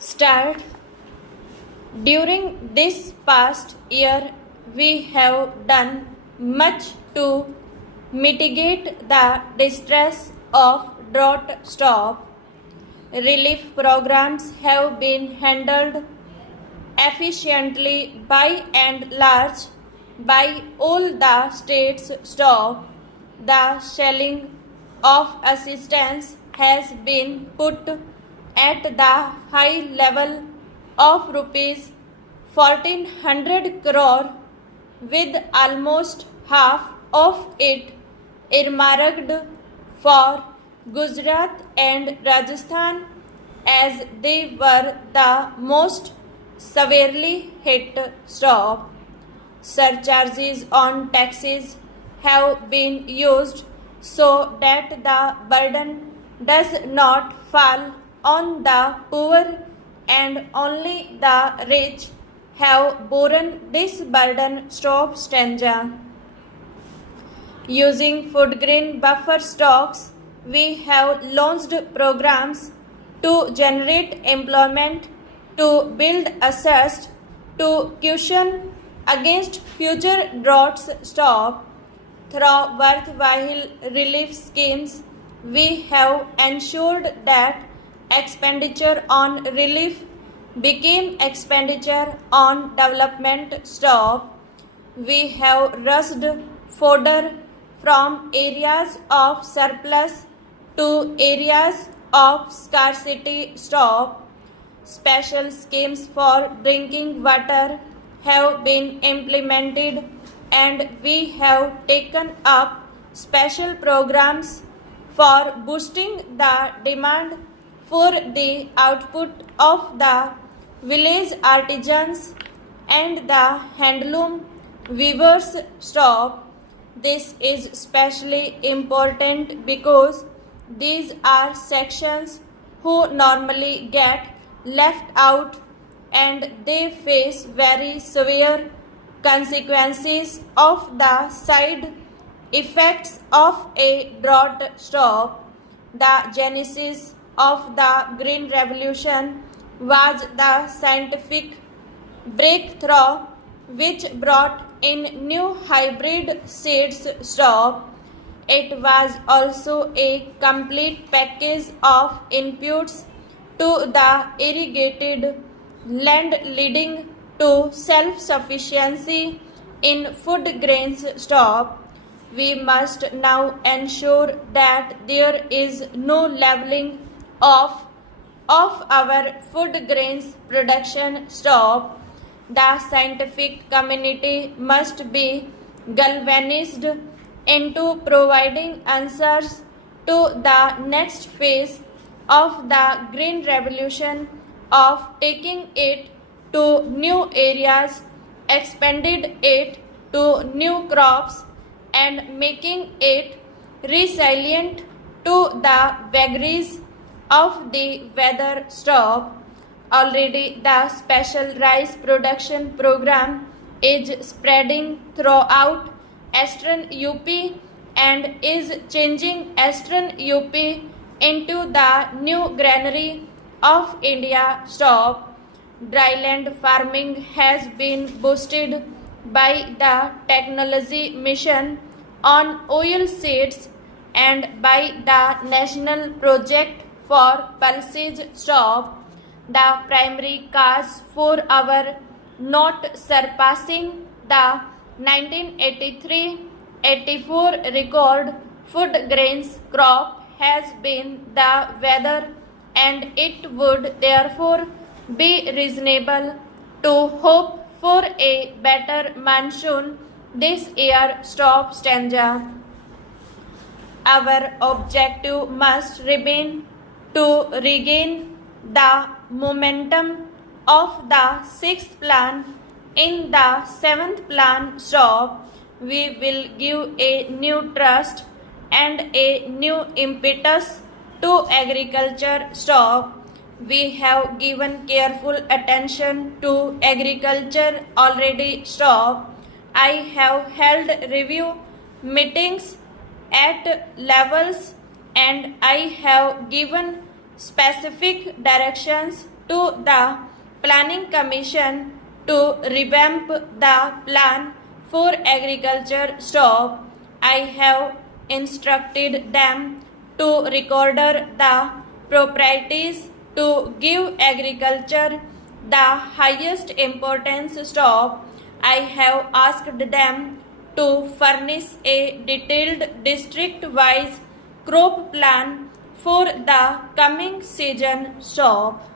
start. During this past year, we have done much to mitigate the distress of drought stop. Relief programs have been handled efficiently by and large by all the states stop. The shelling of assistance has been put at the high level of rupees 1400 crore, with almost half of it earmarked for Gujarat and Rajasthan, as they were the most severely hit stop. Surcharges on taxes have been used so that the burden does not fall on the poor, and only the rich have borne this burden. Stop stanza. Using food grain buffer stocks, we have launched programs to generate employment, to build assets, to cushion against future droughts. Stop. Through worthwhile relief schemes, we have ensured that expenditure on relief became expenditure on development. Stop. We have rushed fodder from areas of surplus to areas of scarcity. Stop. Special schemes for drinking water have been implemented, and we have taken up special programs for boosting the demand for the output of the village artisans and the handloom weavers. Stop. This is especially important because these are sections who normally get left out, and they face very severe consequences of the side effects of a drought. Stop. The genesis of the Green Revolution was the scientific breakthrough which brought in new hybrid seeds. Stop. It was also a complete package of inputs to the irrigated land, leading to self-sufficiency in food grains. Stop. We must now ensure that there is no leveling off of our food grains production. Stop. The scientific community must be galvanized into providing answers to the next phase of the Green Revolution, of taking it to new areas, expanding it to new crops, and making it resilient to the vagaries of the weather. Stop. Already the special rice production program is spreading throughout Eastern UP and is changing Eastern UP into the new granary of India. Stop. Dryland farming has been boosted by the technology mission on oil seeds and by the National Project for Pulses. Stop. The primary cause for our not surpassing the 1983-84 record food grains crop has been the weather, and it would therefore be reasonable to hope for a better monsoon this year. Stop stanza. Our objective must remain to regain the momentum of the sixth plan in the seventh plan. Stop. We will give a new trust and a new impetus to agriculture. Stop. We have given careful attention to agriculture already. Stop. I have held review meetings at levels, and I have given specific directions to the Planning Commission to revamp the plan for agriculture stop. I have instructed them to recorder the properties to give agriculture the highest importance stop. I have asked them to furnish a detailed district-wise crop plan for the coming season stop.